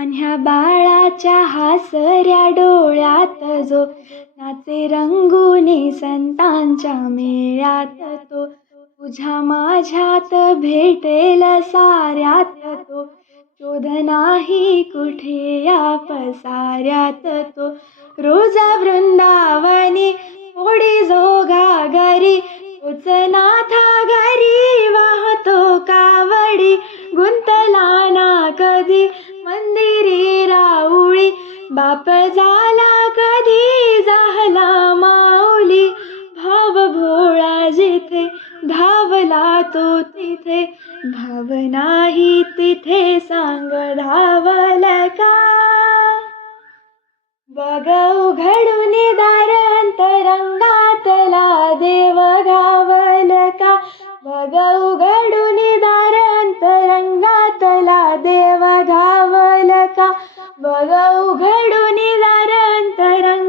कान्ह्या बाळाच्या हासऱ्या डोळ्यात जो नाचे रंगुनी संतांच्या मेळ्यात तो, तुझ्या माझ्यात भेटेल साऱ्यात तो, शोध नाही कुठे या पसाऱ्यात तो. रोज वृंदावनी ओढी जो घागरी, तोच नाथा घरी वाहतो कावडी. गुंतला ना कधी मंदिरी राऊळी, बाप झाला कधी झाला माऊली. भाव भोळा जिथे धावला तो तिथे, भाव नाही तिथे सांग धावल का. बघ उघडून दार अंतरंगातला देव घावल का. बघ उघडून दार अंतरंगातला देव घावल का. बघ उघडून दार अंतरंगातला